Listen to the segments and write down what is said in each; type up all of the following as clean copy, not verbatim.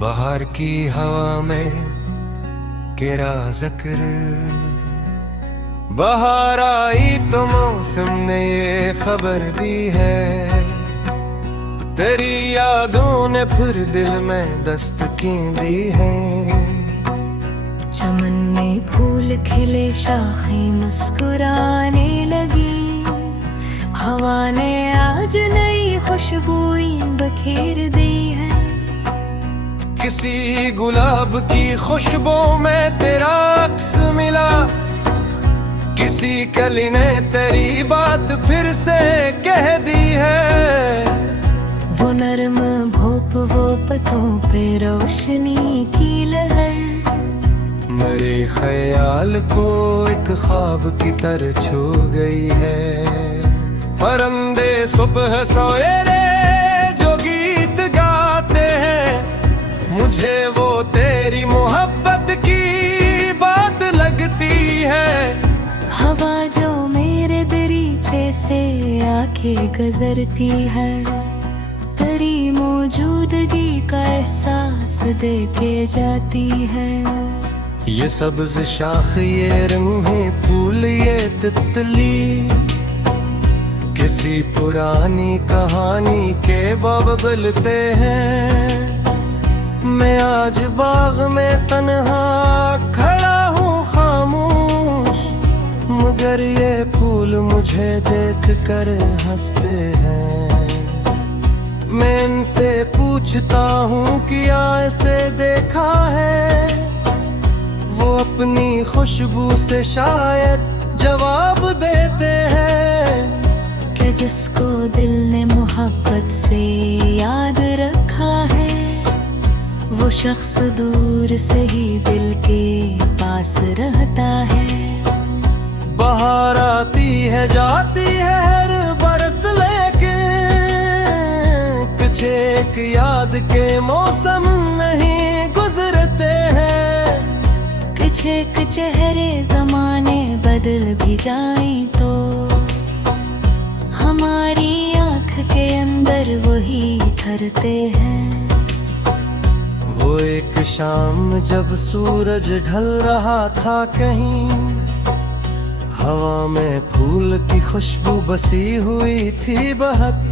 बाहर की हवा में तेरा जिक्र, बाहर आई तो मौसम ने ये खबर दी है, तेरी यादों ने फिर दिल में दस्तकी दी है। चमन में फूल खिले, शाखें मुस्कुराने लगी, हवा ने आज नई खुशबुई बखेर दी है। किसी गुलाब की खुशबू में तेरा अक्स मिला, किसी कली ने तेरी बात फिर से कह दी है। वो नर्म भोप वो पतों पे रोशनी की लहर, मेरे ख्याल को एक ख्वाब की तरह छू गई है। परिंदे सुबह सवेरे जो गीत गाते हैं, मुझे वो तेरी मोहब्बत की बात लगती है। हवा जो मेरे दरीचे से आके गुजरती है, तेरी मौजूदगी का एहसास दे के जाती है। ये सब्ज शाख, ये रंगे फूल, ये तितली, किसी पुरानी कहानी के बबलते हैं। मैं आज बाग में तन्हा खड़ा हूँ खामोश, मगर ये फूल मुझे देख कर हंसते हैं। मैं इनसे पूछता हूँ क्या ऐसे देखा है, वो अपनी खुशबू से शायद जवाब देते हैं कि जिसको दिल ने मोहब्बत से याद रखा है, वो शख्स दूर से ही दिल के पास रहता है। बाहर आती है जाती है हर बरस, लेके कुछ एक याद के मौसम नहीं गुजरते हैं। कुछ एक चेहरे जमाने बदल भी जाएं तो हमारी आँख के अंदर वही ठहरते हैं। वो एक शाम जब सूरज ढल रहा था कहीं, हवा में फूल की खुशबू बसी हुई थी बहक।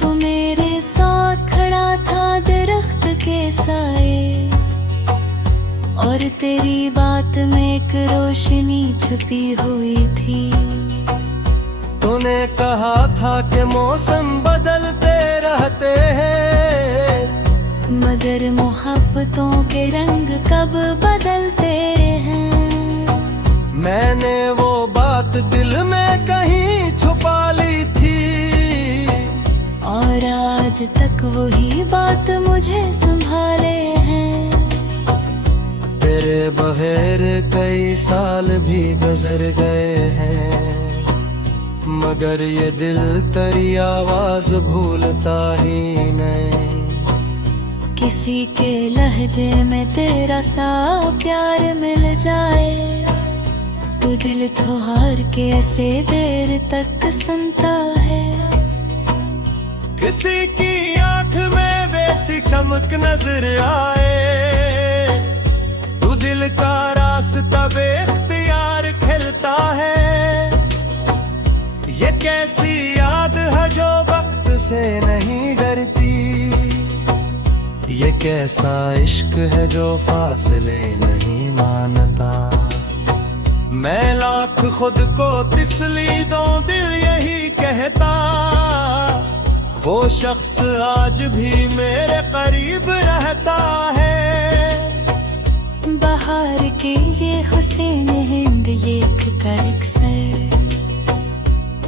तू मेरे साथ खड़ा था दरख्त के साए, और तेरी बात में एक रोशनी छुपी हुई थी। तूने कहा था कि मौसम बदलते रहते हैं, मगर मोहब्बतों के रंग कब बदलते हैं। मैंने वो बात दिल में कहीं छुपा ली थी, और आज तक वही बात मुझे संभाले हैं। तेरे बगैर कई साल भी गुजर गए हैं, मगर ये दिल तेरी आवाज भूलता ही नहीं। किसी के लहजे में तेरा सा प्यार मिल जाए, तो दिल ठोहार के ऐसे देर तक सुनता है। किसी की आंख में वैसी चमक नजर आए, तू दिल का रास्ता बेख्तियार खिलता है। ये कैसी याद है जो वक्त से नहीं डरती, ये कैसा इश्क है जो फासले नहीं मानता। मैं लाख खुद को तिसली दूं दिल यही कहता, वो शख्स आज भी मेरे करीब रहता है। बाहर के ये हुस्न हिंद ये कर अक्सर,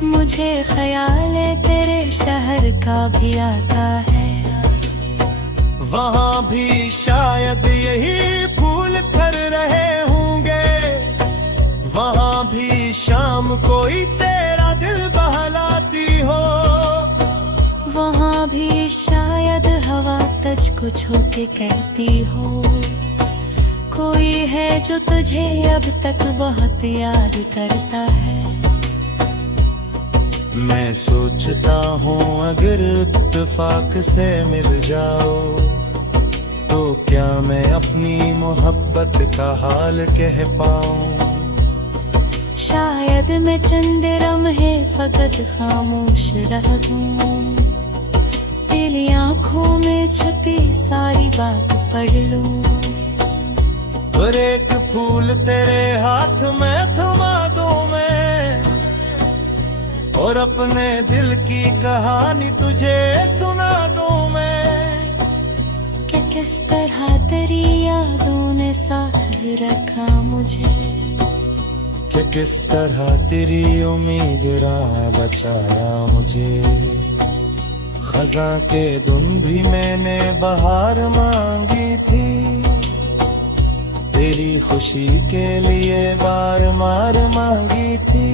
मुझे ख्याल है तेरे शहर का भी आता है। वहाँ भी शायद यही फूल खर रहे होंगे, वहाँ भी शाम कोई तेरा दिल बहलाती हो। वहाँ भी शायद हवा तुझको छू के कहती हो, कोई है जो तुझे अब तक बहुत याद करता है। मैं सोचता हूँ अगर इत्तेफाक से मिल जाओ, तो क्या मैं अपनी मोहब्बत का हाल कह पाऊं। शायद मैं चंद लम्हे फकत खामोश रह दूं, तेरी आँखों में छपी सारी बात पढ़ लूं। और एक फूल तेरे हाथ में थमा दूं मैं, और अपने दिल की कहानी तुझे सुना दूं मैं। कि किस तरह तेरी यादों ने साथ रखा मुझे, कि किस तरह तेरी उम्मीद राह बचाया मुझे। खजा के धुन भी मैंने बहार मांगी थी, तेरी खुशी के लिए बार मार मांगी थी।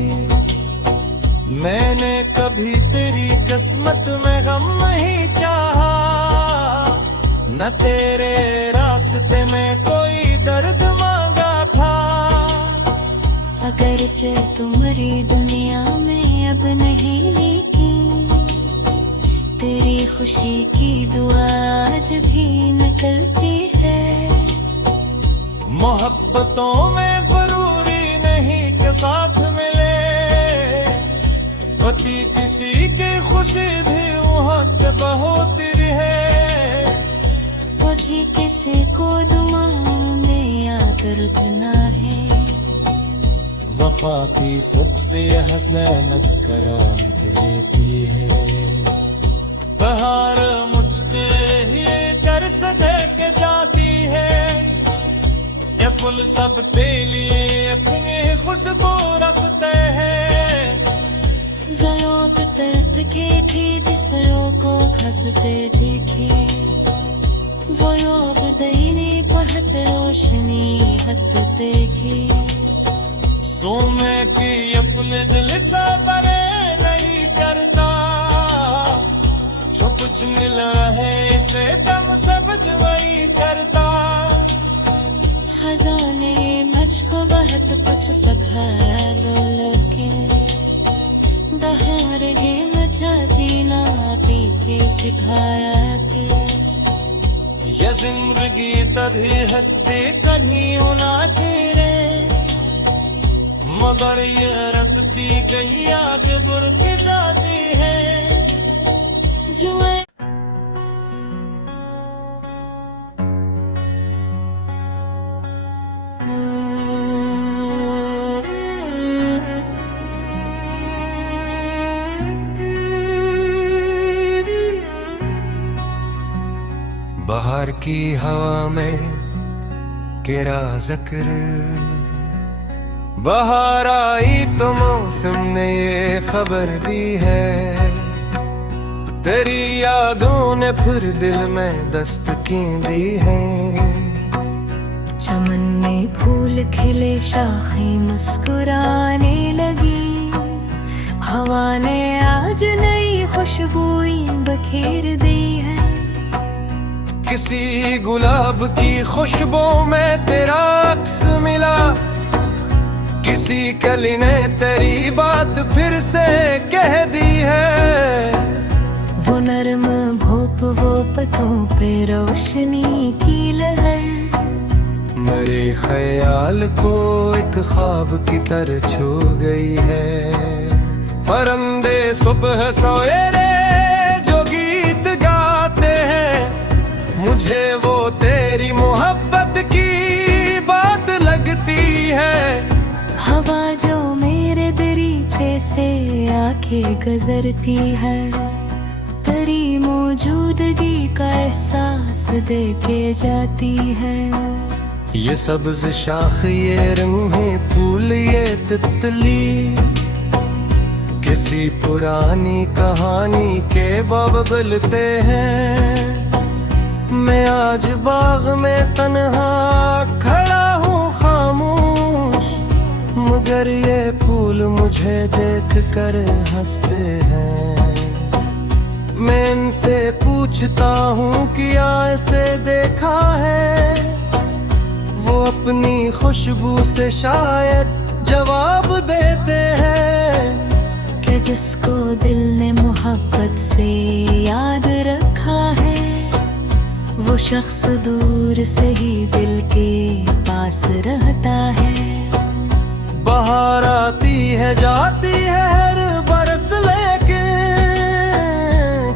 मैंने कभी तेरी किस्मत में गम नहीं चाहा, न तेरे रास्ते में कोई दर्द मांगा था। अगरचे तुम्हारी दुनिया में अब नहीं लेकिन तेरी खुशी की दुआ आज भी निकलती है। मोहब्बतों में जरूरी नहीं कि साथ मिले, पति किसी की खुशी भी वहाँ तक होती रहे। मुझे किसी को दुआ में या दर्द ना है, वफा की सुख से हसनत करामत लेती है। बहार मुझके ही कर सदे के जाती है, ये फूल सब तेरे लिए अपनी खुशबू रखते हैं। जो तत के थी दिसरों को खसते देखी, वो योग दैनी पढ़त रोशनी हत देखी। सोने की अपने दिल से बरे नहीं करता, जो कुछ मिला है इसे दम सब वही करता। खजाने मुझको बहुत कुछ सखा के दहार है मुझा जीना पी के सिखाया के। ये जिंदगी तभी हंसते कहीं होना तेरे, मगर ये रखती गई आगे बुरक जाती है। जो बाहर की हवा में गिरा जिक्र, बाहर आई तो मौसम ने ये खबर दी है। तेरी यादों ने फिर दिल में दस्तकी दी है। चमन में फूल खिले शाखें मुस्कुराने लगी, हवा ने आज नई खुशबुएं बखेर दी है। किसी गुलाब की खुशबू में तेरा अक्स मिला, किसी कली ने तेरी बात फिर से कह दी है। वो नरम भोप वो पतों पे रोशनी की लहर, मेरे ख्याल को एक ख्वाब की तरह छू गई है। परिंदे सुबह सवेरे जो गीत गाते हैं, मुझे वो तेरी मोहब्बत की बात लगती है। हवा जो मेरे दरीचे से आके गुजरती है, तेरी मौजूदगी का एहसास दे के जाती है। ये सब्ज शाख ये रंगे फूल ये तितली, किसी पुरानी कहानी के बाब बलते हैं। मैं आज बाग में तन्हा खड़ा हूँ खामोश, मगर ये फूल मुझे देख कर हंसते हैं। मैं इनसे पूछता हूँ क्या ऐसे देखा है, वो अपनी खुशबू से शायद जवाब देते हैं। कि जिसको दिल ने मोहब्बत से याद रखा है, वो शख्स दूर देर से ही दिल के पास रहता है। बहार आती है जाती है हर बरस लेके,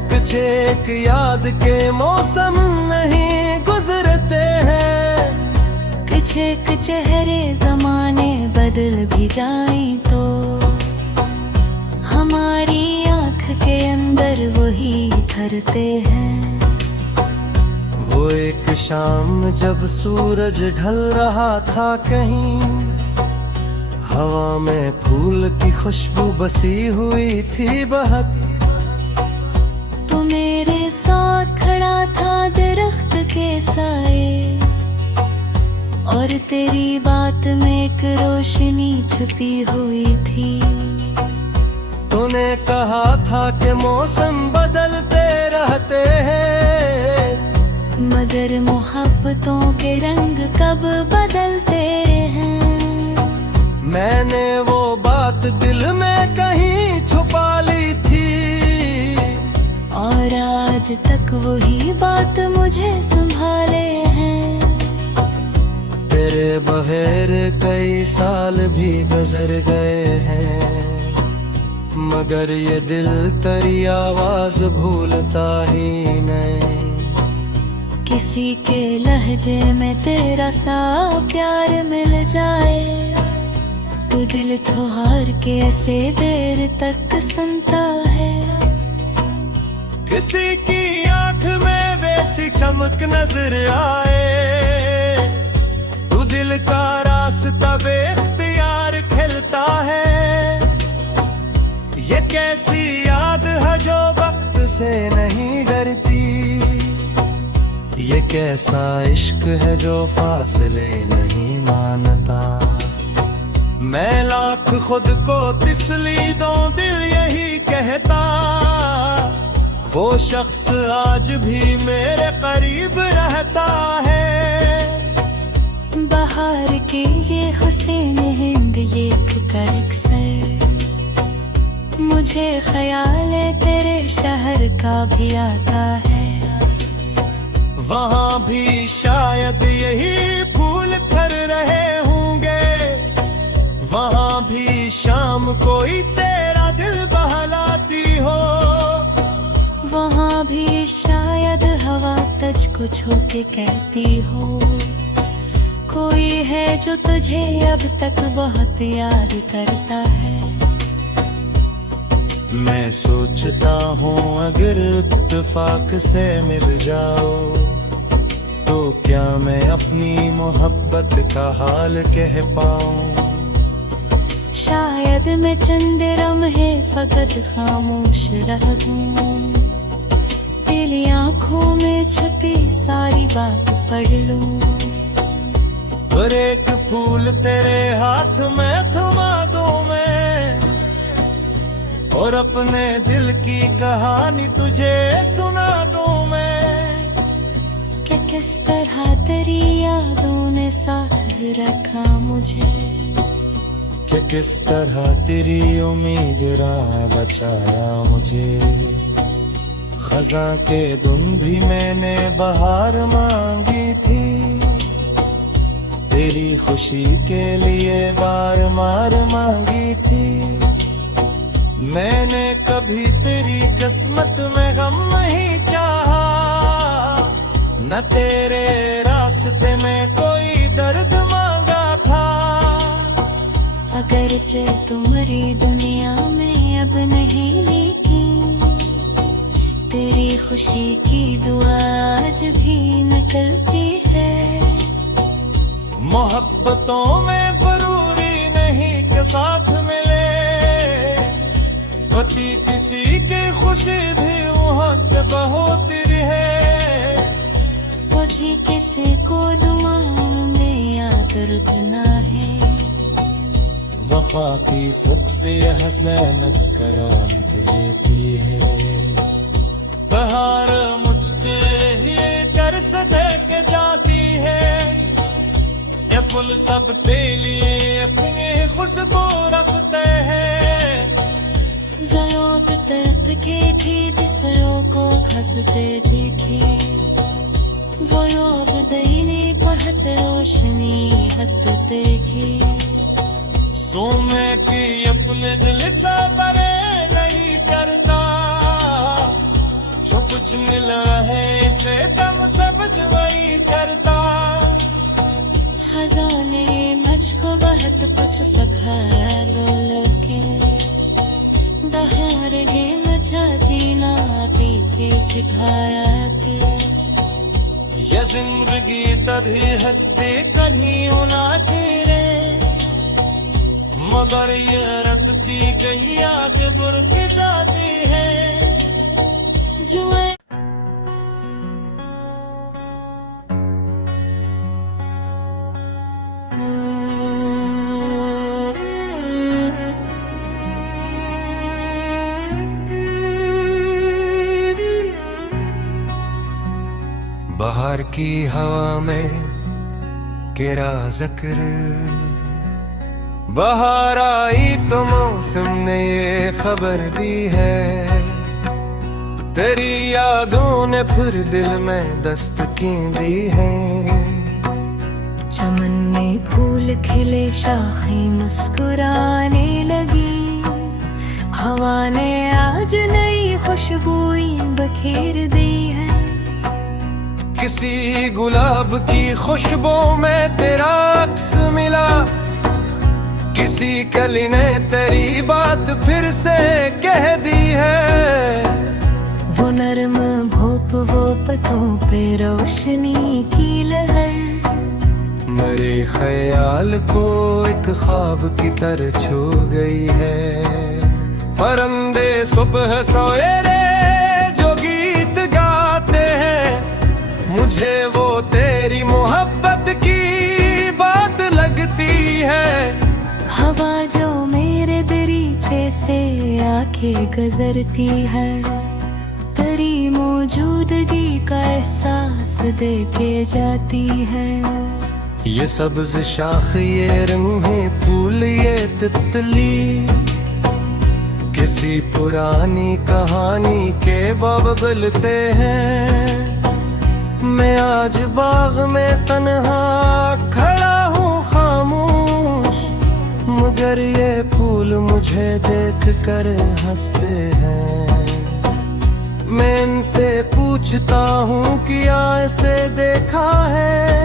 कुछ एक याद के मौसम नहीं गुजरते हैं। कुछ एक चेहरे जमाने बदल भी जाएं तो हमारी आँख के अंदर वही ठहरते हैं। वो एक शाम जब सूरज ढल रहा था कहीं, हवा में फूल की खुशबू बसी हुई थी बहक। तू मेरे साथ खड़ा था दरख्त के साए, और तेरी बात में एक रोशनी छुपी हुई थी। तूने कहा था कि मौसम बदलते रहते हैं, मगर मोहब्बतों के रंग कब बदलते हैं। मैंने वो बात दिल में कहीं छुपा ली थी, और आज तक वही बात मुझे संभाले हैं। तेरे बगैर कई साल भी गुजर गए हैं, मगर ये दिल तेरी आवाज भूलता ही नहीं। किसी के लहजे में तेरा सा प्यार मिल जाए, तू दिल तो हार के ऐसे देर तक सुनता है। किसी की आंख में वैसी चमक नजर आए, तू दिल का रास्ता बेख्तियार खिलता है। ये कैसी याद है जो वक्त से नहीं डरती, ये कैसा इश्क है जो फासले नहीं मानता। मैं लाख खुद को तिसली दूं दिल यही कहता, वो शख्स आज भी मेरे करीब रहता है। बाहर के ये हुसैन हिंद लिख कर अक्सर मुझे ख्याल है तेरे शहर का भी आता है। वहाँ भी शायद यही फूल खर रहे होंगे, वहाँ भी शाम कोई तेरा दिल बहलाती हो। वहाँ भी शायद हवा तुझको छू के कहती हो, कोई है जो तुझे अब तक बहुत याद करता है। मैं सोचता हूँ अगर इत्तेफाक से मिल जाओ, तो क्या मैं अपनी मोहब्बत का हाल कह पाऊँ। शायद मैं चंद लम्हे फकत खामोश रह दूं, तेरी आँखों में छुपी सारी बात पढ़ लूं। और एक फूल तेरे हाथ में थमा दूं मैं, और अपने दिल की कहानी तुझे सुना दूं मैं। कि किस तरह तेरी यादों ने साथ रखा मुझे, कि किस तरह तेरी उम्मीद राह बचाया मुझे। खज़ां के धुन भी मैंने बहार मांगी थी, तेरी खुशी के लिए बार मार मांगी थी। मैंने कभी तेरी किस्मत में गम नहीं चाहा, न तेरे रास्ते में कोई दर्द मांगा था। अगरचे तुम्हारी दुनिया में अब नहीं लेकिन तेरी खुशी की दुआ आज भी निकलती है। मोहब्बतों में जरूरी नहीं कि साथ मिले, होती किसी की खुशी भी वहाँ के बहुत रहे। मुझे किसी को दुआ में याद रखना है, वफा की सबसे हसनत कराम कहती है। बहार मुझके ही कर सदे के जाती है, ये फूल सब के लिए अपनी खुशबू रखते हैं। जो लोग तख्त के थे जिसरों को खसते देखे, वो योग दैनी पहत रोशनी हत देखी सोने की अपने दिल से बरे नहीं करता जो कुछ मिला है इसे दम सब वही करता खजाने मुझको बहुत कुछ सिखाया लेके दहार ने मुझे जीना भी के सिखाया के ये जिंदगी तभी हंसते कहीं होना तेरे मगर ये रखती गई याद बुरक जाती है जो बाहर की हवा में तेरा जिक्र बाहर आई तो मौसम ने ये खबर दी है तेरी यादों ने फिर दिल में दस्तकी दी है चमन में फूल खिले शाखें मुस्कुराने लगी हवा ने आज नई खुशबुई बखेर दी है किसी गुलाब की खुशबू में तेरा अक्स मिला किसी कली ने तेरी बात फिर से कह दी है वो नर्म भोप वो पतों पे रोशनी की लहर मेरे ख्याल को एक ख्वाब की तरह छू गई है परिंदे सुबह सोए रे जो गीत गाते हैं मुझे वो तेरी मोहब्बत की बात लगती है हवा जो मेरे दरीचे से आके गुजरती है तेरी मौजूदगी का एहसास दे के जाती है ये सब्ज शाख ये रंगे फूल ये तितली किसी पुरानी कहानी के बबलते हैं मैं आज बाग में तन्हा खड़ा हूँ खामोश मगर ये फूल मुझे देख कर हंसते हैं मैं इनसे पूछता हूँ क्या ऐसे देखा है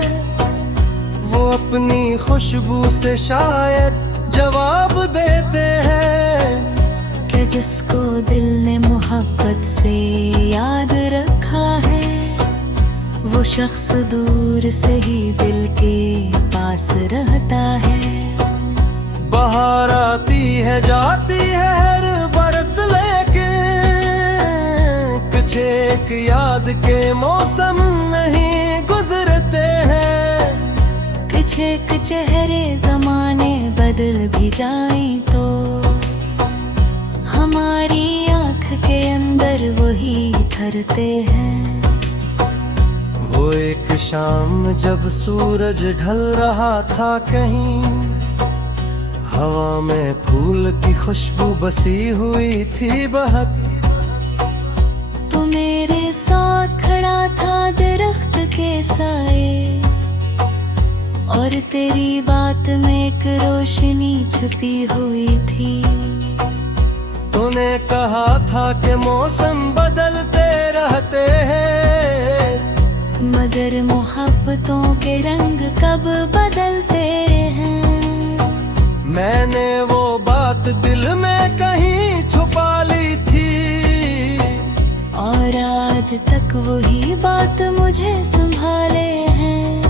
वो अपनी खुशबू से शायद जवाब देते हैं कि जिसको दिल ने मोहब्बत से याद रखा है वो शख्स दूर से ही दिल के पास रहता है बाहर आती है जाती है हर बरस लेके कुछ एक याद के मौसम नहीं गुजरते हैं कुछ एक चेहरे जमाने बदल भी जाएं तो हमारी आँख के अंदर वही ठहरते हैं वो एक शाम जब सूरज ढल रहा था कहीं हवा में फूल की खुशबू बसी हुई थी बहुत तू मेरे साथ खड़ा था दरख्त के साए और तेरी बात में एक रोशनी छुपी हुई थी तूने कहा था कि मौसम बदलते रहते हैं मगर मोहब्बतों के रंग कब बदलते हैं मैंने वो बात दिल में कहीं छुपा ली थी और आज तक वही बात मुझे संभाले हैं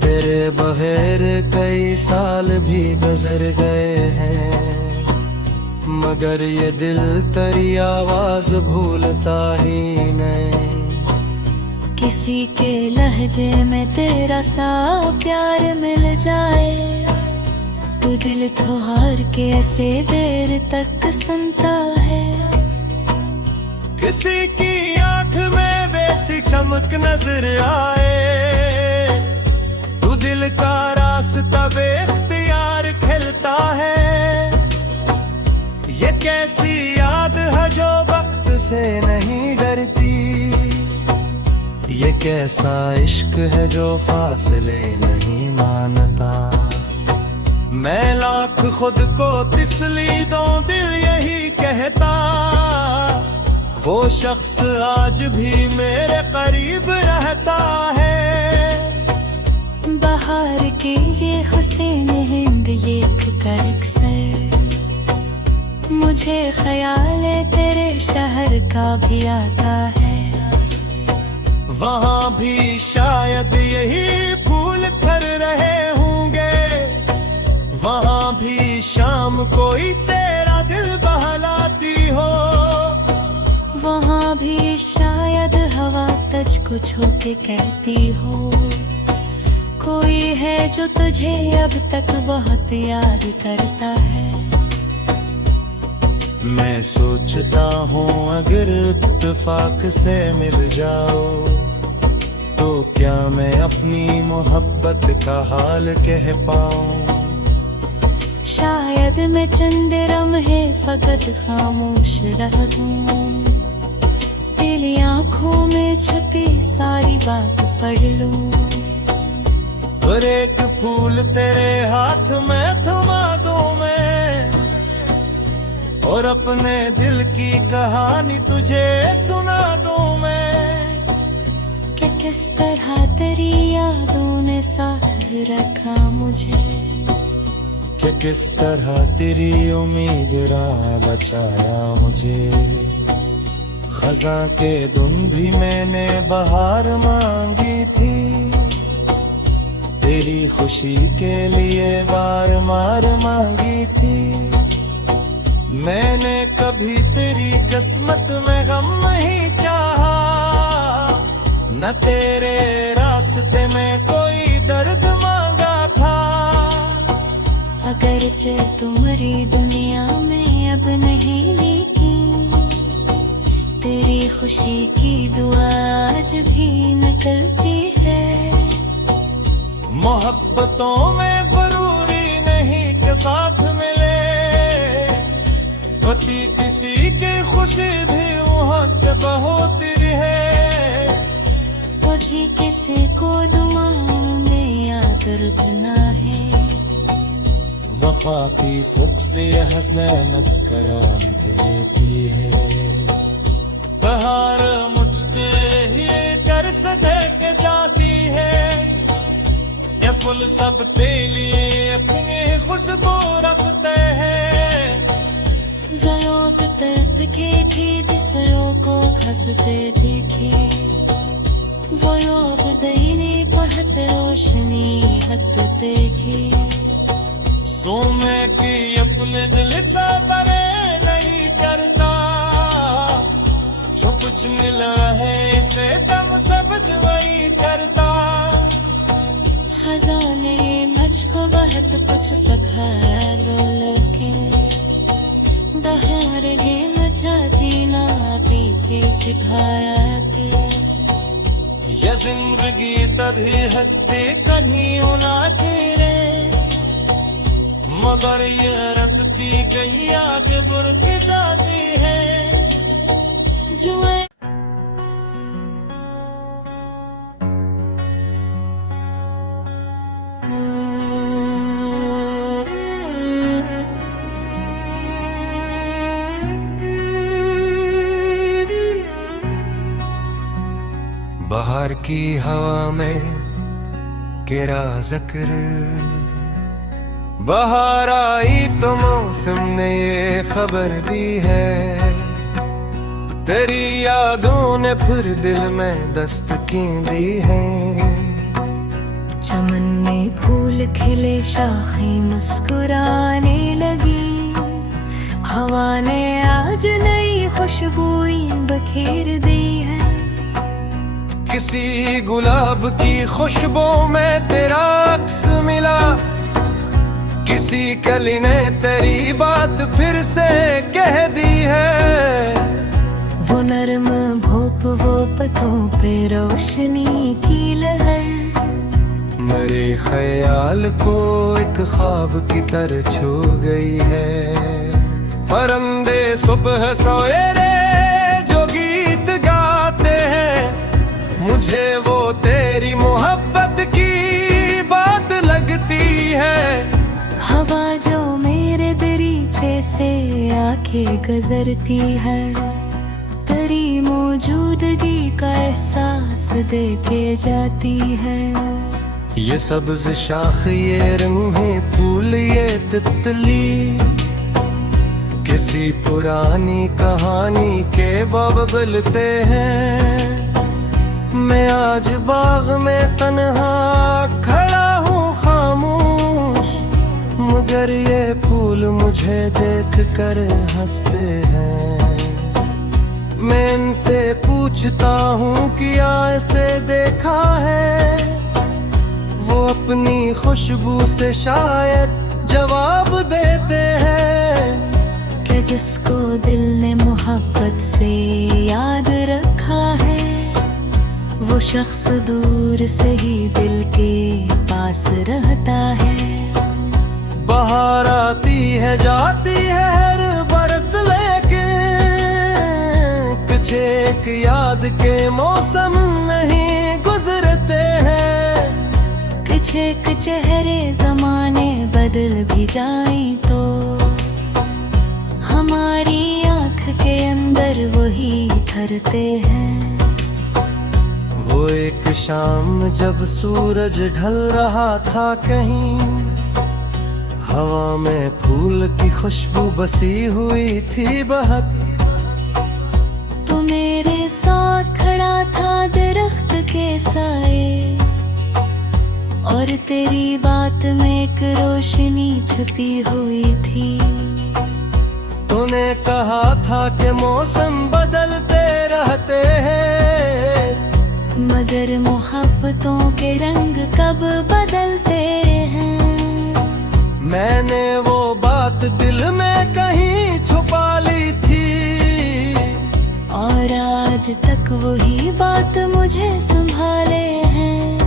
तेरे बगैर कई साल भी गुजर गए हैं मगर ये दिल तेरी आवाज भूलता ही नहीं किसी के लहजे में तेरा सा प्यार मिल जाए तो दिल ठोहार के ऐसे देर तक सुनता है किसी की आंख में वैसी चमक नजर आए तू दिल का रास्ता बेख्तियार खिलता है ये कैसी याद है जो वक्त से नहीं डरती ये कैसा इश्क है जो फासले नहीं मानता। मैं लाख खुद को तिसली दूं दिल यही कहता, वो शख्स आज भी मेरे करीब रहता है। बाहर के ये हुस्न हिंद लिख कर अक्सर मुझे ख्याल तेरे शहर का भी आता है। वहाँ भी शायद यही फूल खर रहे होंगे, वहाँ भी शाम कोई तेरा दिल बहलाती हो। वहाँ भी शायद हवा तुझको छू के कहती हो, कोई है जो तुझे अब तक बहुत याद करता है। मैं सोचता हूँ अगर इत्तेफाक से मिल जाओ, तो क्या मैं अपनी मोहब्बत का हाल कह पाऊँ। शायद मैं चंद लम्हे फकत खामोश रह दूँ, तेरी आँखों में छपी सारी बात पढ़ लूँ। और एक फूल तेरे हाथ में थमा दूँ मैं, और अपने दिल की कहानी तुझे सुना दूँ मैं। कि किस तरह तेरी यादों ने साथ रखा मुझे, कि किस तरह तेरी उम्मीद राह बचाया मुझे। खज़ां के धुन भी मैंने बहार मांगी थी, तेरी खुशी के लिए बार बार मांगी थी। मैंने कभी तेरी किस्मत में गम नहीं चाहा, न तेरे रास्ते में कोई दर्द मांगा था। अगरचे तुम्हारी दुनिया में अब नहीं लेकिन तेरी खुशी की दुआ आज भी निकलती है। मोहब्बतों में जरूरी नहीं कि साथ मिले, पति किसी की खुशी भी वहाँ होती है। तुझे किसी को दुआओं में याद रखना है, वफा की सुख से हसनत कराम कहती है। बहार मुझके ही कर सदे के जाती है, ये फूल सब पे लिए अपनी खुशबू रखते हैं। जलोग तैत के थी दिसरों को खसते देखे, वो योग दैनी पढ़त रोशनी हक देखी। सोने की अपने दिल से परे नहीं करता, जो कुछ मिला है इसे दम सब वही करता। खजाने मुझको बहुत कुछ सिखाया लेके, बहार है मुझे जीना भी के सिखाया के। ये जिंदगी तभी हंसते कहीं उनाती रे, मगर ये रखती गई आगे बुरक जाती है। जो बाहर की हवा में तेरा जिक्र, बाहर आई तो मौसम ने ये खबर दी है। तेरी यादों ने फिर दिल में दस्तकी दी है। चमन में फूल खिले शाखें मुस्कुराने लगी, हवा ने आज नई खुशबुएं बखेर दी है। किसी गुलाब की खुशबू में तेरा अक्स मिला, किसी कली ने तेरी बात फिर से कह दी है। वो नर्म भोप वो पतों पे रोशनी की लहर, मेरे ख्याल को एक ख्वाब की तरह छू गई है। परिंदे सुबह सवेरे जो गीत गाते हैं, मुझे वो से आके गुजरती है, तेरी मौजूदगी का एहसास दे के जाती है। ये सब्ज शाख, ये रंगे फूल, ये तितली किसी पुरानी कहानी के बबलते हैं। मैं आज बाग में तन्हा खड़ा हूँ खामोश, मगर ये फूल मुझे देख कर हंसते हैं। मैं इनसे पूछता हूँ क्या ऐसे देखा है, वो अपनी खुशबू से शायद जवाब देते हैं कि जिसको दिल ने मोहब्बत से याद रखा है, वो शख्स दूर से ही दिल के पास रहता है। बहार आती है जाती है हर बरस, लेकिन कुछ एक याद के मौसम नहीं गुजरते हैं। कुछ एक चेहरे जमाने बदल भी जाएं तो हमारी आँख के अंदर वही ठहरते हैं। वो एक शाम जब सूरज ढल रहा था कहीं, हवा में फूल की खुशबू बसी हुई थी बहक। तो मेरे साथ खड़ा था दरख्त के साए, और तेरी बात में एक रोशनी छुपी हुई थी। तूने कहा था कि मौसम बदलते रहते हैं, मगर मोहब्बतों के रंग कब बदलते हैं। मैंने वो बात दिल में कहीं छुपा ली थी, और आज तक वही बात मुझे संभाले हैं।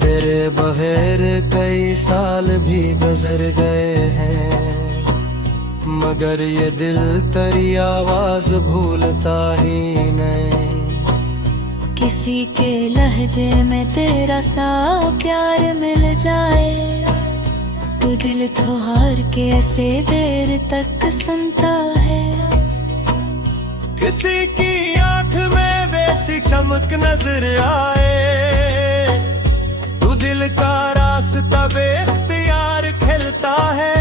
तेरे बगैर कई साल भी गुजर गए हैं, मगर ये दिल तेरी आवाज भूलता ही नहीं। किसी के लहजे में तेरा सा प्यार मिल जाए, तो दिल तो हार के ऐसे देर तक सुनता है। किसी की आंख में वैसी चमक नजर आए, तू दिल का रास्ता बेख्तियार खिलता है।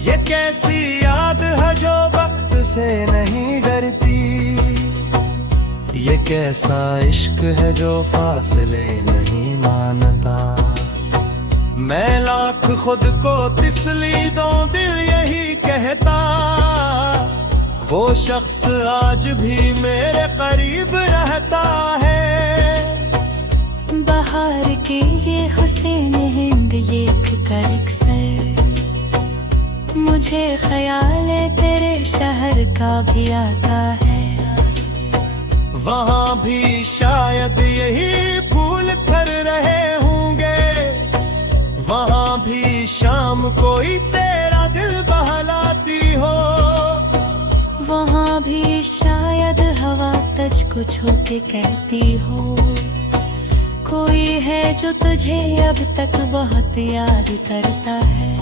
ये कैसी याद है जो वक्त से नहीं डरती, ये कैसा इश्क है जो फासले नहीं मानता। मैं लाख खुद को तिसली दूं दिल यही कहता, वो शख्स आज भी मेरे करीब रहता है। बाहर के ये हुसैन हिंद ये फिकर अक्सर, मुझे ख्याल है तेरे शहर का भी आता है। वहाँ भी शायद यही फूल खर रहे होंगे, वहाँ भी शाम कोई तेरा दिल बहलाती हो। वहाँ भी शायद हवा तुझको छू के कहती हो, कोई है जो तुझे अब तक बहुत याद करता है।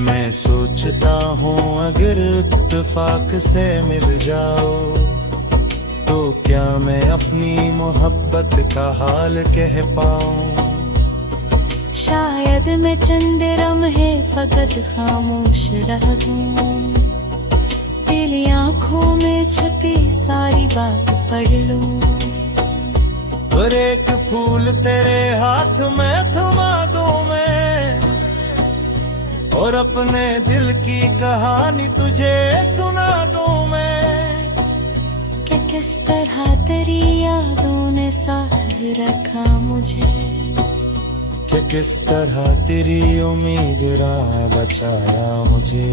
मैं सोचता हूँ अगर इत्तेफाक से मिल जाओ, तो क्या मैं अपनी मोहब्बत का हाल कह पाऊँ। शायद मैं चंद लम्हे फकत खामोश रह दूँ, तेरी आँखों में छुपी सारी बात पढ़ लूँ। और एक फूल तेरे हाथ में थमा दूँ मैं, और अपने दिल की कहानी तुझे सुना दूँ मैं। कि किस तरह तेरी यादों ने साथ रखा मुझे, कि किस तरह तेरी उम्मीद राह बचाया मुझे।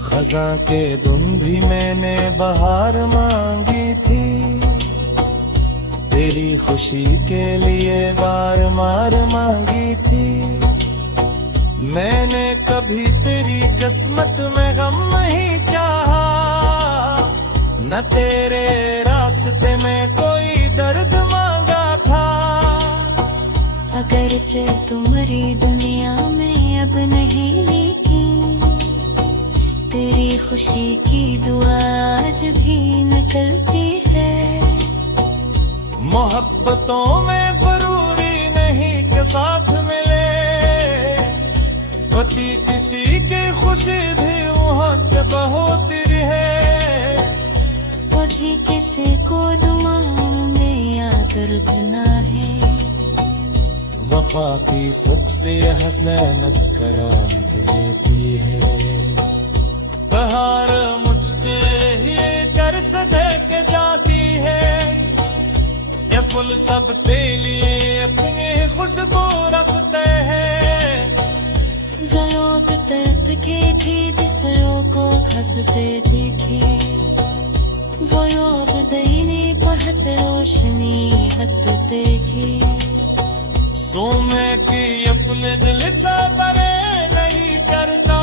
खजा के धुन भी मैंने बहार मांगी थी, तेरी खुशी के लिए बार मार मांगी थी। मैंने कभी तेरी किस्मत में गम नहीं चाहा, न तेरे रास्ते में कोई दर्द मांगा था। अगरचे तुम्हारी दुनिया में खुशी की दुआ आज भी निकलती है। मोहब्बतों में जरूरी नहीं कि साथ मिले, पति किसी की खुशी भी वहाँ के होती रहे। मुझे किसी को दुआओं में याद रखना है। वफा की सुख से हसनत करामत देती है। बहार मुझके ही कर सदे के जाती है। ये फूल सब तेरे लिए अपनी खुशबू रखते हैं। जो लोग दर्द के थे दिसरों को हंसते देखे, वो लोग दहीने बहुत रोशनी हट देखे। सोने की अपने दिल से परे नहीं करता,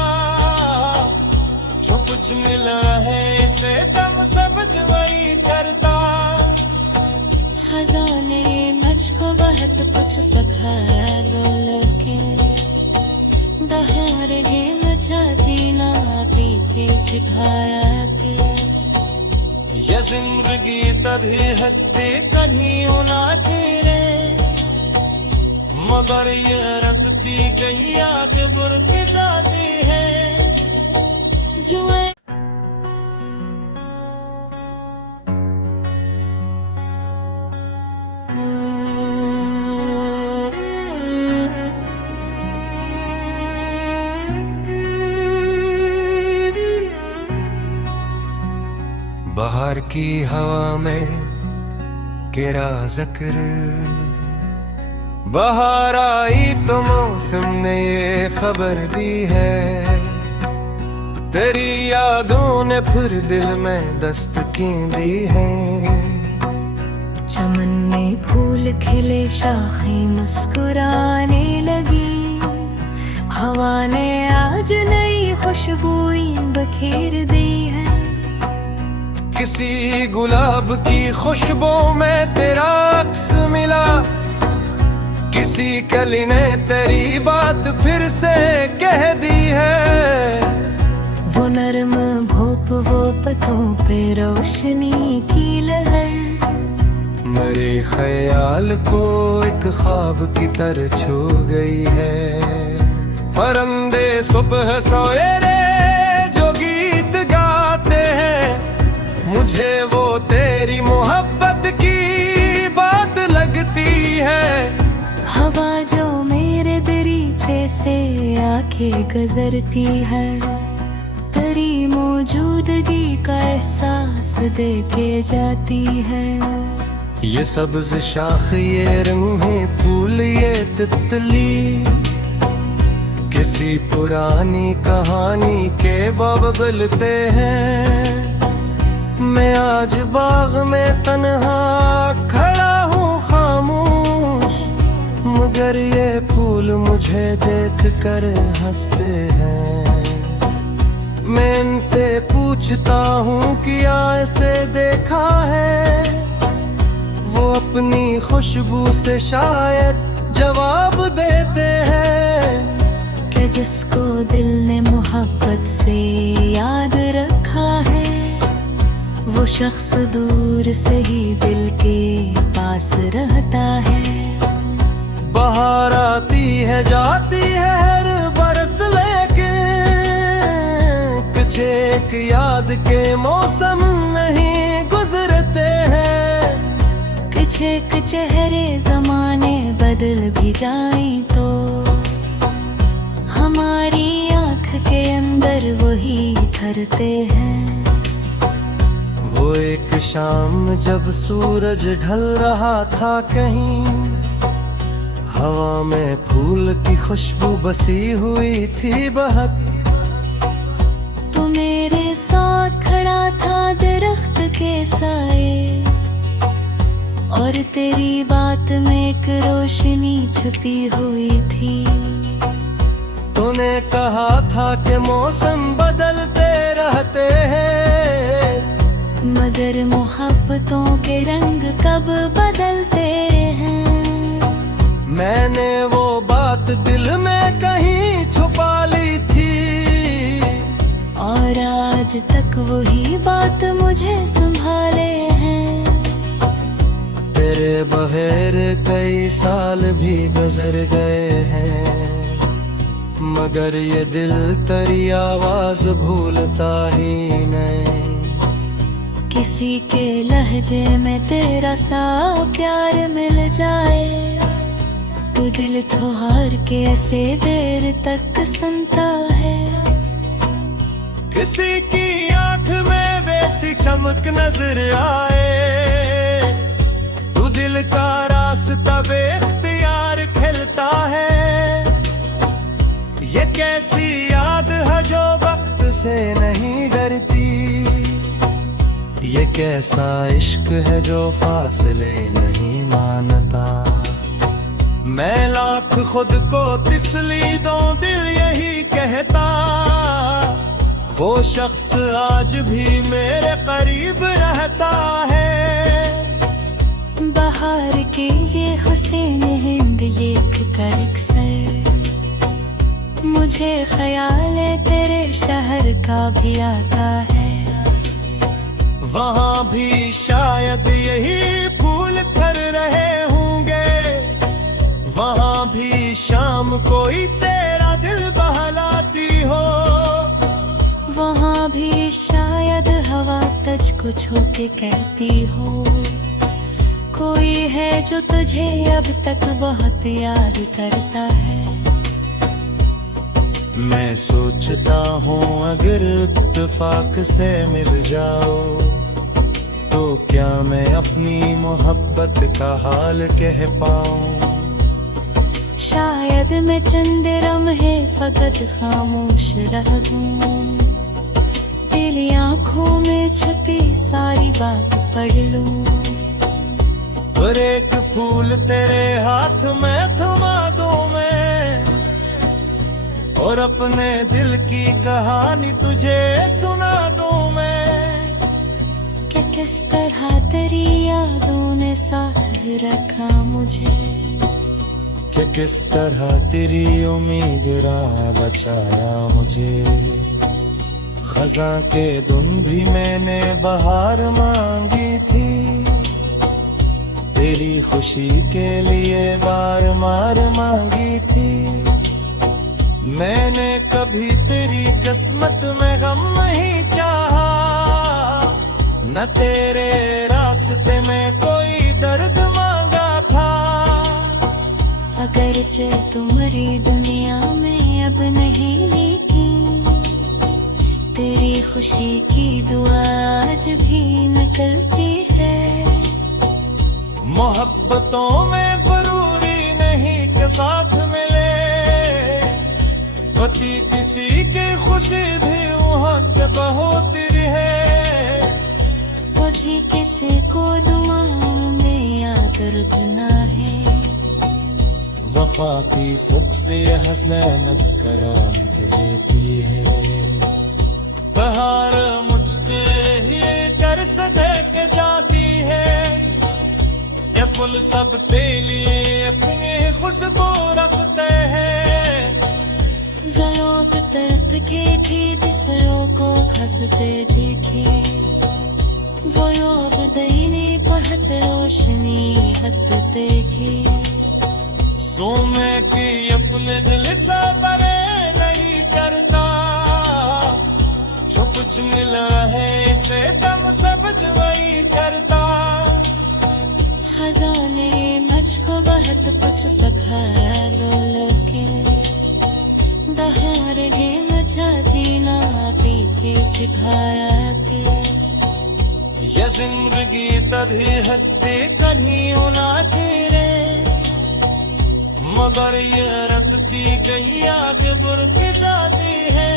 जो कुछ मिला है इसे दम सब्ज वही करता। खजाने मुझको बहुत कुछ सिखाया लेकिन दहार है मुझे जीना भी के सिखाया के। ये जिंदगी तभी हंसते कहीं होना तेरे, मगर ये रखती गई याद बुरक जाती है। जो बाहर की हवा में गिरा ज़िक्र, बाहर आई तो मौसम ने ये खबर दी है। तेरी यादों ने फिर दिल में दस्तकी दी है। चमन में फूल खिले शाखें मुस्कुराने लगी, हवा ने आज नई खुशबुएं बखेर दी है। किसी गुलाब की खुशबू में तेरा अक्स मिला, किसी कली ने तेरी बात फिर से कह दी है। वो नरम भोप वो पतों पे रोशनी की लहर, मेरे ख्याल को एक ख्वाब की तरह छू गई है। परिंदे सुबह सवेरे जो गीत गाते हैं, मुझे वो तेरी मोहब्बत की बात लगती है। हवा जो मेरे दरीचे से आके गुजरती है, तेरी मौजूदगी का एहसास दे के जाती है। ये सब्ज शाख ये रंगे फूल ये तितली, किसी पुरानी कहानी के बाब बलते हैं। मैं आज बाग में तन्हा खड़ा हूँ खामोश, मगर ये फूल मुझे देख कर हंसते हैं। मैं इनसे पूछता हूँ क्या ऐसे देखा है, वो अपनी खुशबू से शायद जवाब देते हैं। कि जिसको दिल ने मोहब्बत से याद रखा है, वो शख्स दूर से ही दिल के पास रहता है। बाहर आती है जाती है हर बरस लेके, पीछे एक याद के मौसम नहीं गुजरते हैं। पीछे के चेहरे जमाने बदल भी जाएं तो हमारी आँख के अंदर वही ठहरते हैं। वो एक शाम जब सूरज ढल रहा था कहीं, हवा में फूल की खुशबू बसी हुई थी बहक। तू मेरे साथ खड़ा था दरख्त के साए, और तेरी बात में एक रोशनी छुपी हुई थी। तूने कहा था कि मौसम बदलते रहते हैं, मगर मोहब्बतों के रंग कब बदलते हैं। मैंने वो बात दिल में कहीं छुपा ली थी, और और आज तक वही बात मुझे संभाले हैं। तेरे बगैर कई साल भी गुजर गए हैं, मगर ये दिल तेरी आवाज भूलता ही नहीं। किसी के लहजे में तेरा सा प्यार मिल जाए, तो दिल ठोहार के ऐसे देर तक सुनता है। किसी की आंख में वैसी चमक नजर आए, तू दिल का रास्ता बेख्तियार खिलता है। ये कैसी याद है जो वक्त से नहीं डरती, ये कैसा इश्क है जो फासले नहीं मानता। मैं लाख खुद को तिसली दूं दिल यही कहता, वो शख्स आज भी मेरे करीब रहता है। बाहर के ये हुसैन हिंद लिख कर अक्सर मुझे ख्याल है तेरे शहर का भी आता है। वहाँ भी शायद यही फूल खर रहे होंगे, वहाँ भी शाम कोई तेरा दिल बहलाती हो। वहाँ भी शायद हवा तुझको छू के कहती हो, कोई है जो तुझे अब तक बहुत याद करता है। मैं सोचता हूँ अगर इत्तेफाक से मिल जाओ, तो क्या मैं अपनी मोहब्बत का हाल कह पाऊँ। शायद मैं चंद लम्हे फकत खामोश रह दूँ, तेरी आँखों में छुपी सारी बात पढ़ लूँ। और एक फूल तेरे हाथ में थमा दूँ मैं, और अपने दिल की कहानी तुझे सुना दूँ मैं। कि किस तरह तेरी यादों ने साथ रखा मुझे, कि किस तरह तेरी उम्मीद राह बचाया मुझे। खज़ां के धुन भी मैंने बहार मांगी थी, तेरी खुशी के लिए बार मार मांगी थी। मैंने कभी तेरी किस्मत में गम नहीं चाहा, न तेरे रास्ते में कोई दर्द मांगा था। अगरचे तुम्हारी दुनिया में अब नहीं लेकिन तेरी खुशी की दुआ आज भी निकलती है। मोहब्बतों में जरूरी नहीं के साथ मिले, पति किसी की खुशी भी वहाँ के बहुत है। तुझे किसी को दुआ में याद रखना है, वफा की सुख से हसैनत कराम कहती है। बहार मुझके ही कर सदे के जाती है, ये फूल सब तेरे लिए अपनी खुशबू रखते हैं। जो लोग तर्द के थे दूसरों को हंसते देखे, जो लोग दहीने पढ़त रोशनी हक देखे। सोने की अपने दिल से बरे नहीं करता, जो कुछ मिला है इसे दम सब वही करता। खजाने मुझको बहुत कुछ सिखाया लेकिन दहार है मुझे जीना भी के सिखाया के। ये जिंदगी तभी हंसती कहीं होना तेरे, मगर ये रखती गई आगे बुरक जाती है।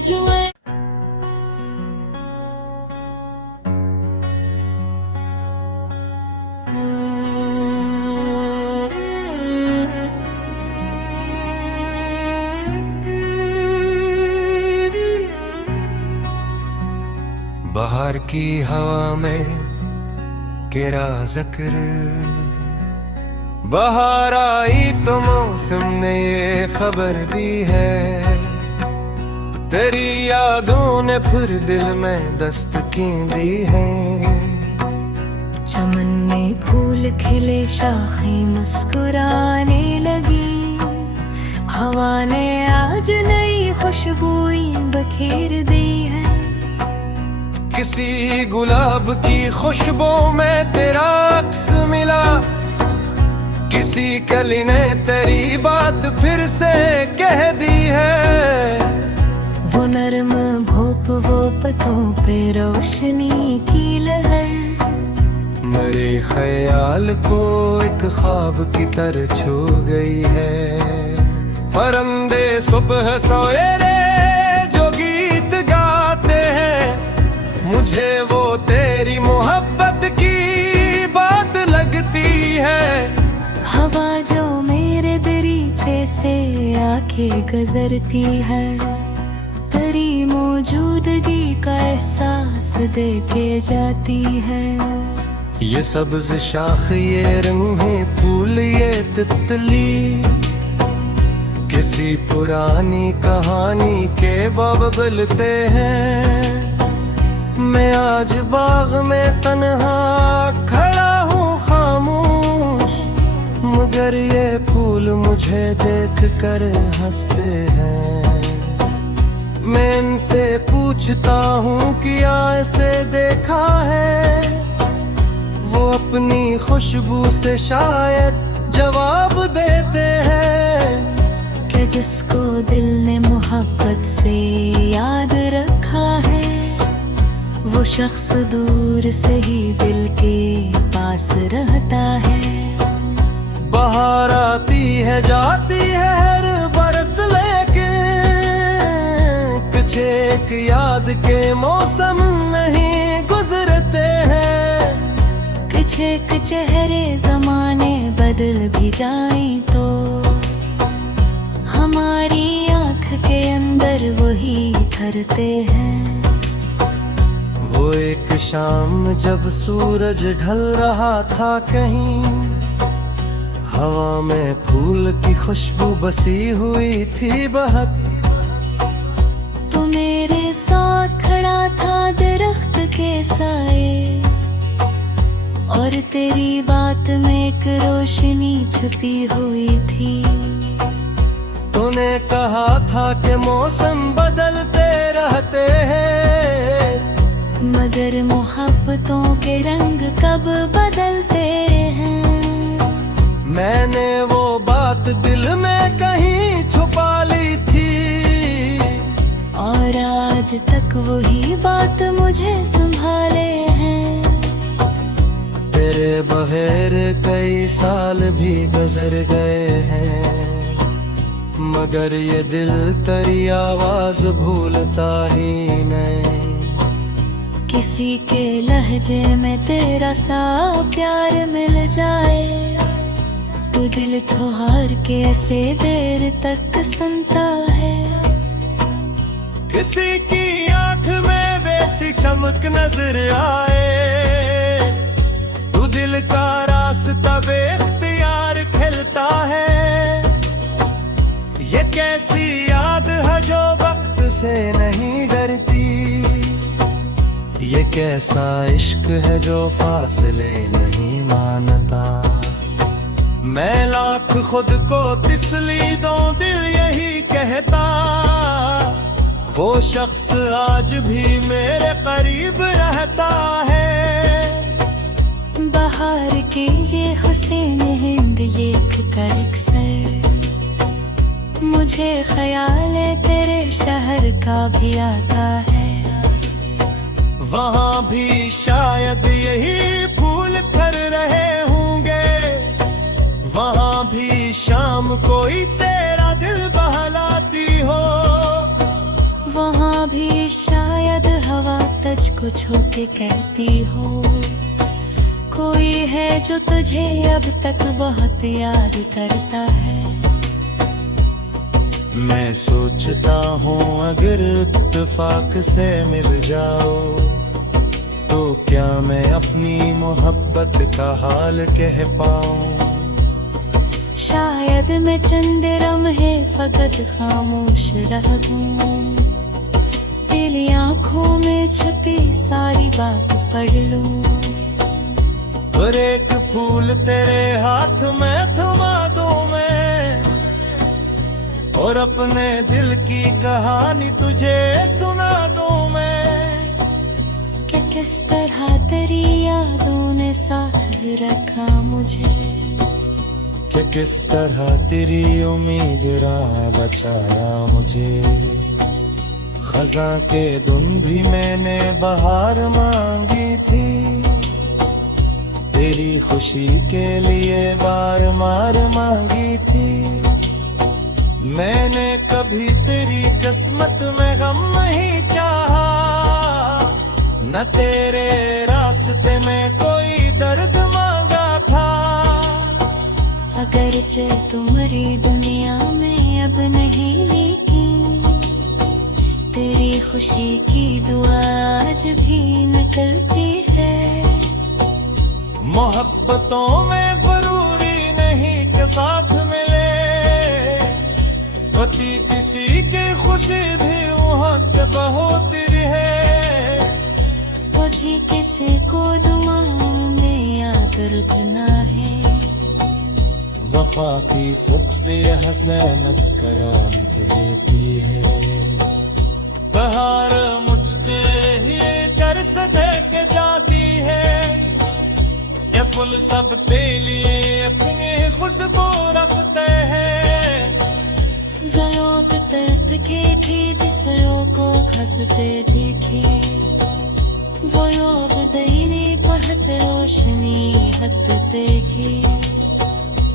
जो बाहर की हवा में तेरा जिक्र, बाहर आई तो मौसम ने ये खबर दी है। तेरी यादों ने फिर दिल में दस्तकी दी है। चमन में फूल खिले, शाखें मुस्कुराने लगी, हवा ने आज नई खुशबुएं बखेर दी है। किसी गुलाब की खुशबू में तेरा अक्स मिला, किसी कली ने तेरी बात फिर से कह दी है। वो नर्म भोप, वो पतों पे रोशनी की लहर, मेरे ख्याल को एक ख्वाब की तरह छू गई है। परिंदे सुबह सवेरे जो गीत गाते हैं, मुझे वो तेरी मोहब्बत की बात लगती है। हवा जो मेरे दरीचे से आके गुजरती है, तेरी मौजूदगी का एहसास दे के जाती है। ये सब्ज शाख, ये रंगे फूल, ये तितली, किसी पुरानी कहानी के बाब बलते हैं। मैं आज बाग में तन्हा खड़ा हूँ खामोश, मगर ये फूल मुझे देख कर हंसते हैं। मैं इनसे पूछता हूँ क्या ऐसे देखा है, वो अपनी खुशबू से शायद जवाब देते हैं कि जिसको दिल ने मोहब्बत से याद रखा है, वो शख्स दूर से ही दिल के पास रहता है। बाहर आती है जाती है हर बरस, लेके कुछ एक याद के मौसम नहीं गुजरते हैं। कुछ एक चेहरे जमाने बदल भी जाएं तो हमारी आँख के अंदर वही ठहरते हैं। वो एक शाम जब सूरज ढल रहा था कहीं, हवा में फूल की खुशबू बसी हुई थी बहक। तू मेरे साथ खड़ा था दरख्त के साए, और तेरी बात में एक रोशनी छुपी हुई थी। तूने कहा था कि मौसम बदलते रहते हैं, मगर मोहब्बतों के रंग कब बदलते हैं। मैंने वो बात दिल में कहीं छुपा ली थी, और आज तक वही बात मुझे संभाले हैं। तेरे बगैर कई साल भी गुजर गए हैं, मगर ये दिल तेरी आवाज भूलता ही नहीं। किसी के लहजे में तेरा सा प्यार मिल जाए, तू दिल ठोहार के ऐसे देर तक सुनता है। किसी की आंख में वैसी चमक नजर आए, तू दिल का रास्ता बेख्तियार खिलता है। ये कैसी याद है जो वक्त से नहीं डरती, ये कैसा इश्क है जो फासले नहीं मानता। मैं लाख खुद को तिसली दूं दिल यही कहता, वो शख्स आज भी मेरे करीब रहता है। बाहर के ये हुस्न हिंद ये फिकर अक्सर, मुझे ख्याल है तेरे शहर का भी आता है। वहाँ भी शायद यही फूल खिल रहे होंगे, वहाँ भी शाम कोई तेरा दिल बहलाती हो। वहाँ भी शायद हवा तुझको छू के कहती हो, कोई है जो तुझे अब तक बहुत याद करता है। मैं सोचता हूँ अगर इत्तेफाक से मिल जाओ, तो क्या मैं अपनी मोहब्बत का हाल कह पाऊँ। शायद मैं चंद लम्हे फकत खामोश रह दूँ, तेरी आंखों में छपी सारी बात पढ़ लूं। और एक फूल तेरे हाथ में थमा दूं मैं, और अपने दिल की कहानी तुझे सुना दूं मैं। कि किस तरह तेरी यादों ने साथ रखा मुझे, कि किस तरह तेरी उम्मीद राह बचाया मुझे। खज़ां के धुन भी मैंने बहार मांगी थी, तेरी खुशी के लिए बार बार मांगी थी। मैंने कभी तेरी किस्मत में गम नहीं चाहा, न तेरे रास्ते में कोई दर्द मांगा था। अगरचे तुम्हारी दुनिया में अब नहीं लेकिन तेरी खुशी की दुआ आज भी निकलती है। मोहब्बतों में जरूरी नहीं कि साथ मिले, पति किसी की खुशी भी वहाँ के बहुत रहे। मुझे किसी को दुआ में या दर्द ना है, वफा की सुख से हसनत कराम देती है। बहार मुझके ही कर सदे के जाती है, ये फूल सब के लिए अपनी खुशबू रखते हैं। जयोग तैत के थी जिसयों को खसते देखी, वो योग दैनी पढ़त रोशनी हत देखी।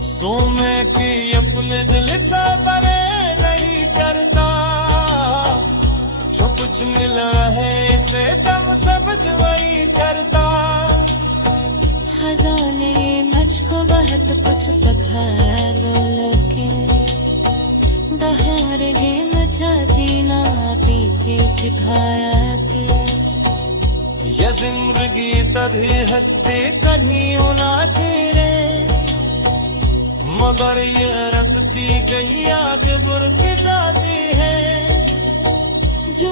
सोने की अपने दिल से बरे नहीं करता, जो कुछ मिला है इसे दम सब वही करता। खजाने मुझको बहुत कुछ सिखाया लेकिन दहार ने मुझे जीना भी सिखाया कि ये जिंदगी तभी हंसते कहीं होना तेरे, मगर ये रखती गई आग बुरक जाती है। जो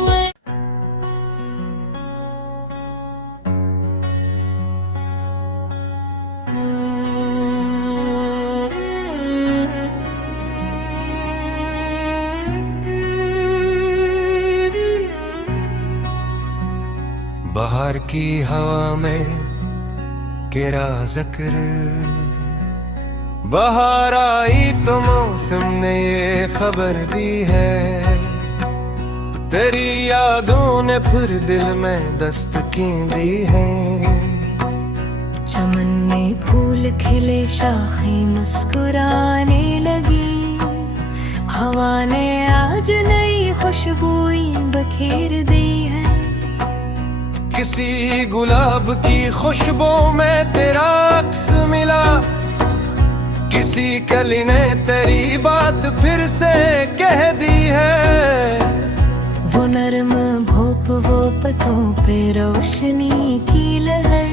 बाहर की हवा में तेरा जिक्र, बाहर आई तो मौसम ने ये खबर दी है। तेरी यादों ने फिर दिल में दस्तकी दी है। चमन में फूल खिले शाखें मुस्कुराने लगी, हवा ने आज नई खुशबुई बखेर दी है। किसी गुलाब की खुशबू में तेरा अक्स मिला, किसी कली ने तेरी बात फिर से कह दी है। वो नर्म भोप वो पतों पे रोशनी की लहर,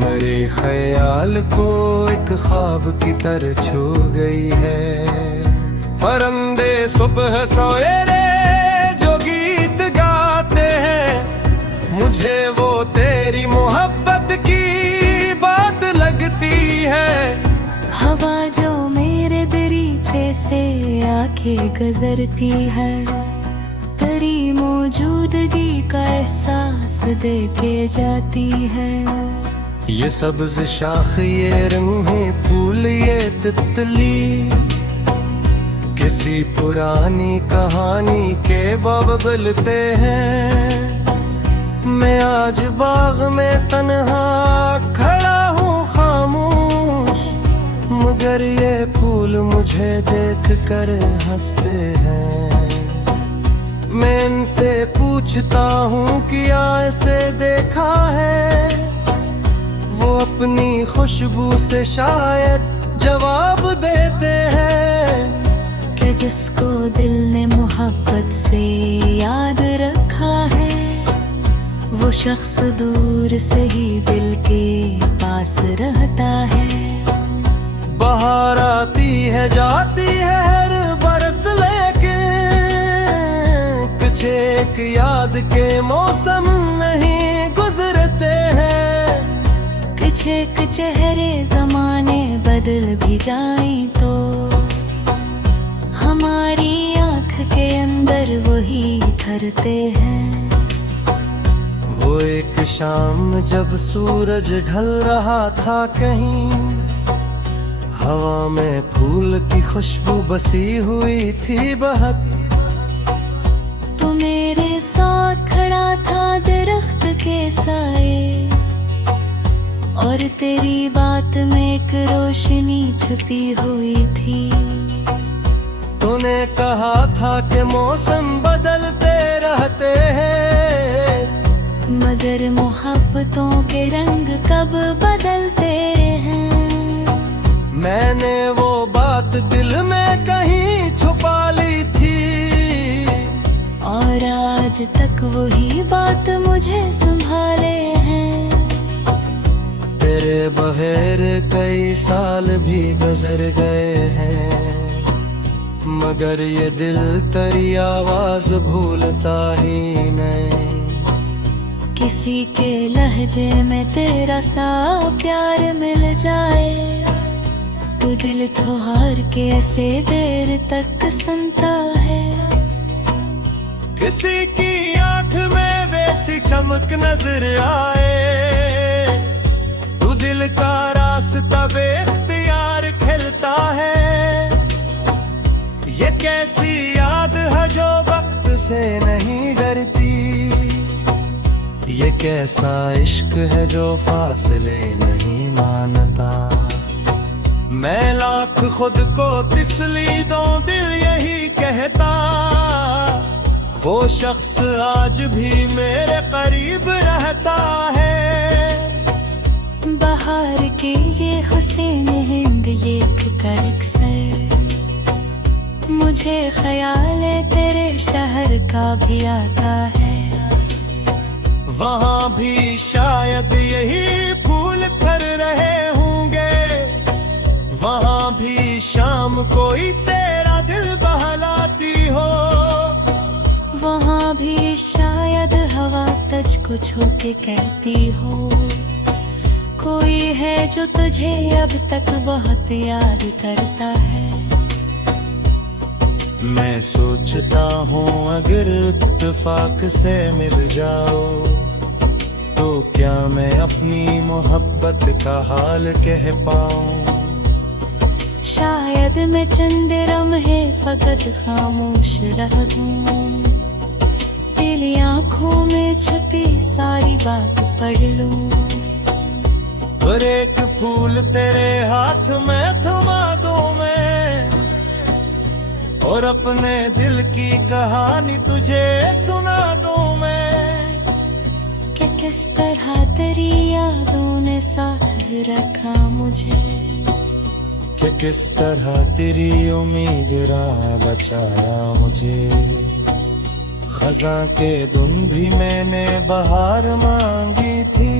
मेरे ख्याल को एक ख्वाब की तरह छू गई है। परिंदे सुबह सवेरे जो गीत गाते हैं, मुझे वो तेरी मोहब्बत की बात लगती है। हवा जो मेरे दरीचे से आके गुजरती है, तेरी मौजूदगी का एहसास दे के जाती है। ये सब्ज शाख ये रंगे फूल ये तितली, किसी पुरानी कहानी के बबलते हैं। मैं आज बाग में तन्हा खड़ा हूँ खामोश, मगर ये फूल मुझे देख कर हंसते हैं। मैं इनसे पूछता हूँ क्या ऐसे देखा है, वो अपनी खुशबू से शायद जवाब देते हैं। कि जिसको दिल ने मोहब्बत से याद रखा है, वो शख्स दूर से ही दिल के पास रहता है। बाहर आती है जाती है हर बरस, लेके कुछ एक याद के मौसम नहीं गुजरते हैं। कुछ एक चेहरे जमाने बदल भी जाएं तो हमारी आँख के अंदर वही ठहरते हैं। वो एक शाम जब सूरज ढल रहा था कहीं, हवा में फूल की खुशबू बसी हुई थी बहक। तू मेरे साथ खड़ा था दरख्त के साए, और तेरी बात में एक रोशनी छुपी हुई थी। तूने कहा था कि मौसम बदलते रहते हैं, मगर मोहब्बतों के रंग कब बदलते हैं। मैंने वो बात दिल में कहीं छुपा ली थी, और आज तक वही बात मुझे संभाले हैं। तेरे बगैर कई साल भी गुजर गए हैं, मगर ये दिल तेरी आवाज भूलता ही नहीं। किसी के लहजे में तेरा सा प्यार मिल जाए, तू दिल थोहार के ऐसे देर तक सुनता है। किसी की आंख में वैसी चमक नजर आए, तू दिल का रास्ता बेख्तियार खिलता है। ये कैसी याद है जो वक्त से नहीं डरती, ये कैसा इश्क है जो फासले नहीं मानता। मैं लाख खुद को तिसली दूं दिल यही कहता, वो शख्स आज भी मेरे करीब रहता है। बाहर के ये हुसैन हिंद ये कर अक्सर, मुझे ख्याल है तेरे शहर का भी आता है। वहाँ भी शायद यही फूल खर रहे होंगे, वहाँ भी शाम कोई तेरा दिल बहलाती हो। वहाँ भी शायद हवा तुझको छू के कहती हो, कोई है जो तुझे अब तक बहुत याद करता है। मैं सोचता हूँ अगर इत्तेफाक से मिल जाओ, तो क्या मैं अपनी मोहब्बत का हाल कह पाऊँ। शायद मैं चंद लम्हे फकत खामोश रह दूँ, तेरी आँखों में छुपी सारी बात पढ़ लूँ। और एक फूल तेरे हाथ में थमा दूँ मैं, और अपने दिल की कहानी तुझे सुना दूँ मैं। कि किस तरह तेरी यादों ने साथ रखा मुझे, कि किस तरह तेरी उम्मीद राह बचाया मुझे। खज़ां के धुन भी मैंने बहार मांगी थी,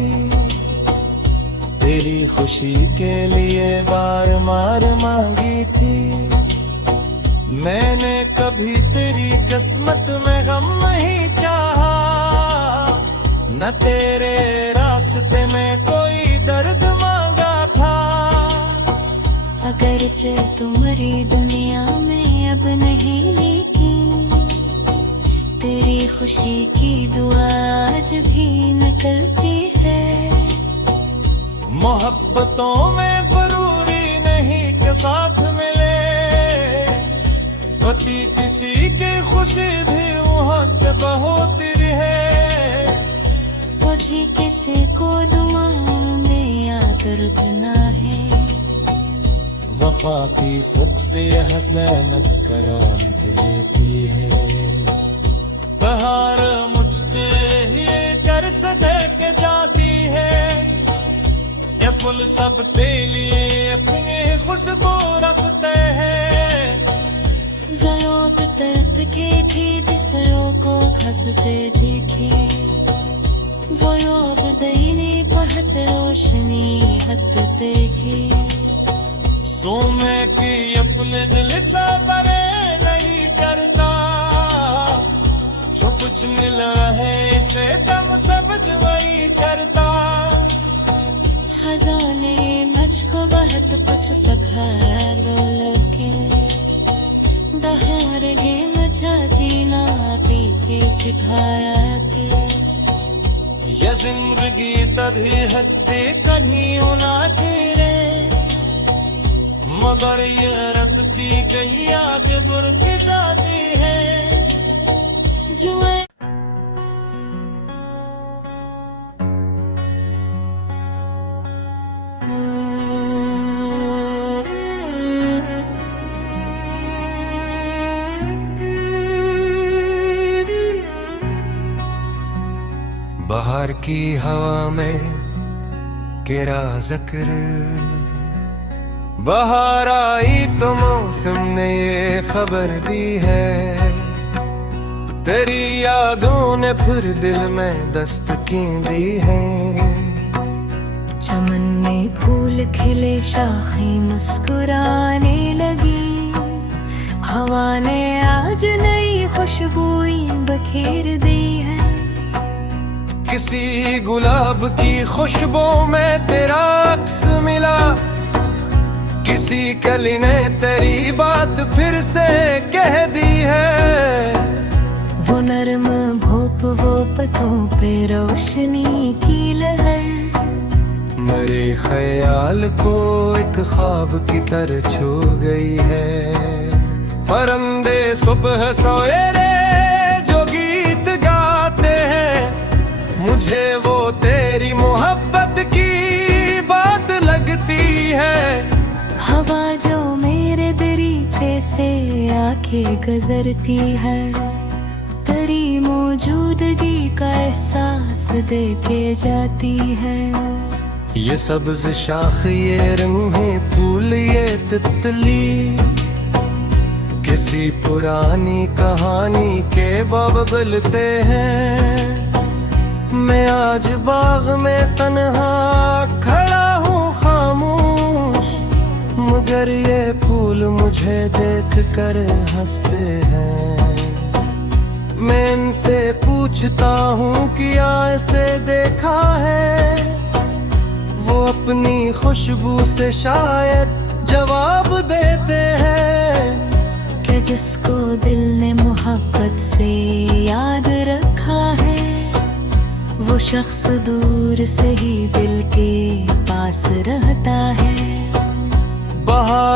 तेरी खुशी के लिए बार मार मांगी थी। मैंने कभी तेरी किस्मत में गम नहीं चाहा, न तेरे रास्ते में कोई दर्द मांगा था। अगरचे तुम्हारी दुनिया में अब नहीं लेकिन तेरी खुशी की दुआ आज भी निकलती है। मोहब्बतों में जरूरी नहीं के साथ मिले, पति किसी की खुशी भी वहाँ पे बहुत रहे। मुझे किसी को दुआओं में याद रखना है, वफा की सुख से हसनत कराम देती है। बहार मुझ पे ये कर सदे के जाती है, ये फूल सब पे लिए अपनी खुशबू रखते हैं। जरों तख्त के थी दिसरों को खसते देखे, वो योग दहीने पहत रोशनी हक देखी। सोने की अपने दिल से परे नहीं करता, जो कुछ मिला है इसे दम सब्ज वही करता। खजाने मुझको बहुत कुछ सिखाया लगे, बहार है मुझे जीना भी सिखाया के। ये जिंदगी तभी हंसते कहीं होना तेरे, मगर ये रखती गई आगे बुर के जाती है। जो बाहर की हवा में गिरा जिक्र, बाहर आई तो मौसम ने ये खबर दी है। तेरी यादों ने फिर दिल में दस्तकी दी है। चमन में फूल खिले शाखें मुस्कुराने लगी, हवा ने आज नई खुशबुई बखेर दी है। किसी गुलाब की खुशबू में तेरा अक्स मिला, किसी कली ने तेरी बात फिर से कह दी है। वो नरम भोप वो पतों पे रोशनी की लहर, मेरे ख्याल को एक ख्वाब की तरह छू गई है। परिंदे सुबह सवेरे जो गीत गाते हैं, मुझे वो तेरी मोहब्बत की बात लगती है। हवा जो मेरे दरीचे से आके गुजरती है, तेरी मौजूदगी का एहसास दे के जाती है। ये सब्ज शाख ये रंगे फूल ये तितली, किसी पुरानी कहानी के बबलते हैं। मैं आज बाग में तन्हा खड़ा हूँ खामोश, मगर ये फूल मुझे देख कर हंसते हैं। मैं इनसे पूछता हूँ क्या ऐसे देखा है, वो अपनी खुशबू से शायद जवाब देते हैं। कि जिसको दिल ने मोहब्बत से याद रखा है, वो शख्स दूर से ही दिल के पास रहता है। बाहर